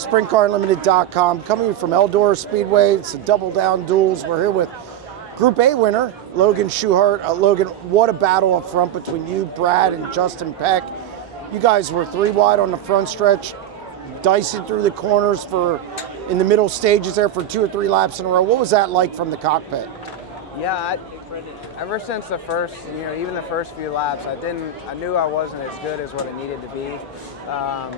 SprintCarUnlimited.com. Coming from Eldora Speedway, it's a double down duels. We're here with Group A winner, Logan Schuchart. Logan, what a battle up front between you, Brad, and Justin Peck. You guys were 3 wide on the front stretch, dicing through the corners in the middle stages there for 2 or 3 laps in a row. What was that like from the cockpit? Yeah, ever since the first, even the first few laps, I knew I wasn't as good as what I needed to be. I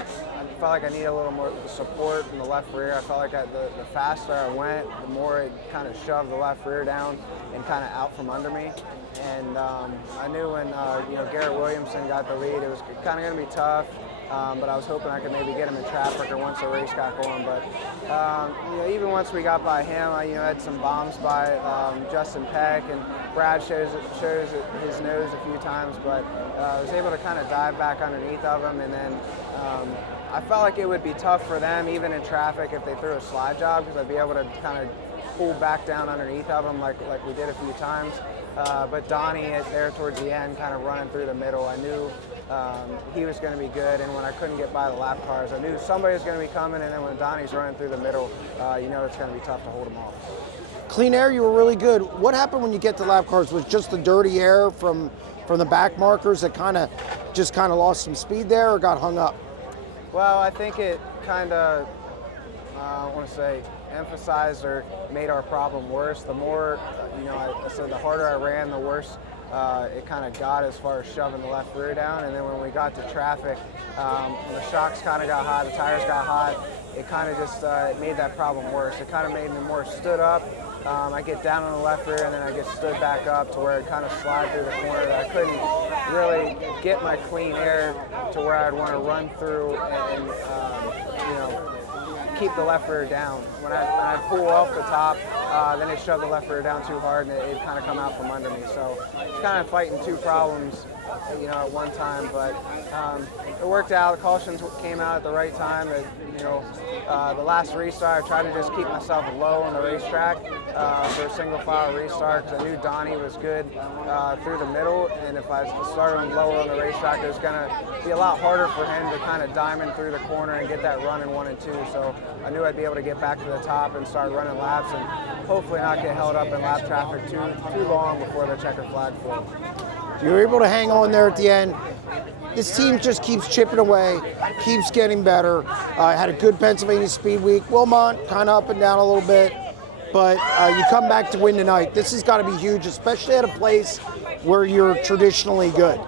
felt like I needed a little more support in the left rear. I felt like the faster I went, the more it kind of shoved the left rear down and kind of out from under me. And I knew when Garrett Williamson got the lead, it was kind of going to be tough. But I was hoping I could maybe get him in traffic or once the race got going. But even once we got by him, I had some bombs by Justin Peck, and Brad shows his nose a few times, but I was able to kind of dive back underneath of him. And then I felt like it would be tough for them, even in traffic, if they threw a slide job, because I'd be able to kind of pull back down underneath of him like we did a few times. But Donnie there towards the end, kind of running through the middle, I knew he was going to be good, and when I couldn't get by the lap cars, I knew somebody was going to be coming, and then when Donnie's running through the middle, it's going to be tough to hold him off. Clean air, you were really good. What happened when you get to lap cars? Was just the dirty air from the back markers that kind of lost some speed there, or got hung up? Well, I think it kind of, I want to say, emphasized or made our problem worse. The more, I said the harder I ran, the worse it kind of got as far as shoving the left rear down. And then when we got to traffic, when the shocks kind of got hot, the tires got hot, it kind of just it made that problem worse. It kind of made me more stood up. I get down on the left rear, and then I get stood back up to where it kind of slide through the corner. That I couldn't really get my clean air to where I'd want to run through and keep the left rear down. When I pull off the top, then it shoved the left rear down too hard, and it kind of come out from under me. So it's kind of fighting 2 problems, at one time. But it worked out. The cautions came out at the right time. The last restart, I tried to just keep myself low on the racetrack for a single file restart, because I knew Donnie was good through the middle, and if I started him lower on the racetrack, it was going to be a lot harder for him to kind of diamond through the corner and get that run in 1 and 2. So I knew I'd be able to get back to the top and start running laps, and hopefully not get held up in lap traffic too long before the checkered flag flew. You were able to hang on there at the end. This team just keeps chipping away, keeps getting better. Had a good Pennsylvania Speed Week. Wilmot kind of up and down a little bit, but you come back to win tonight. This has got to be huge, especially at a place where you're traditionally good.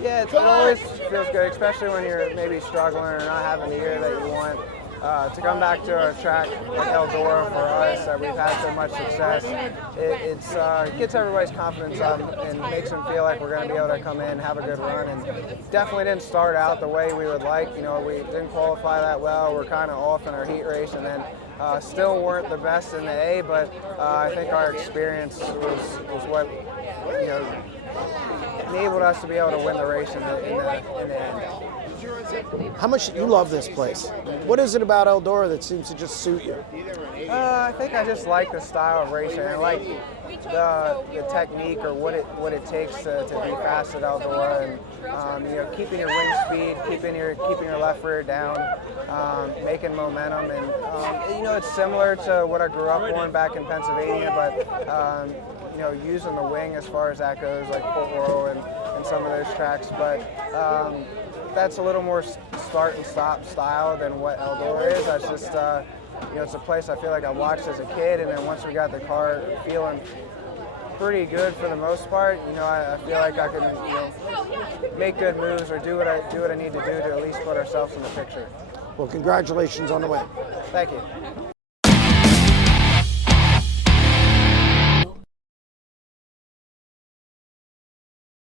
Yeah, it always feels good, especially when you're maybe struggling or not having the year that you want. To come back to a track like Eldora for us that we've had so much success, it gets everybody's confidence up and makes them feel like we're going to be able to come in, have a good run. And definitely didn't start out the way we would like. We didn't qualify that well. We're kind of off in our heat race, and then still weren't the best in the A. But I think our experience was what enabled us to be able to win the race in the end. How much you love this place? What is it about Eldora that seems to just suit you? I think I just like the style of racing. I like the technique, or what it takes to be fast at Eldora, and keeping your wing speed, keeping your left rear down, making momentum, and it's similar to what I grew up on back in Pennsylvania, but using the wing as far as that goes, like Port Royal and some of those tracks, but that's a little more start and stop style than what Eldora is. That's just, it's a place I feel like I watched as a kid, and then once we got the car feeling pretty good for the most part, I feel like I can, make good moves or do what I need to do to at least put ourselves in the picture. Well, congratulations on the win. Thank you.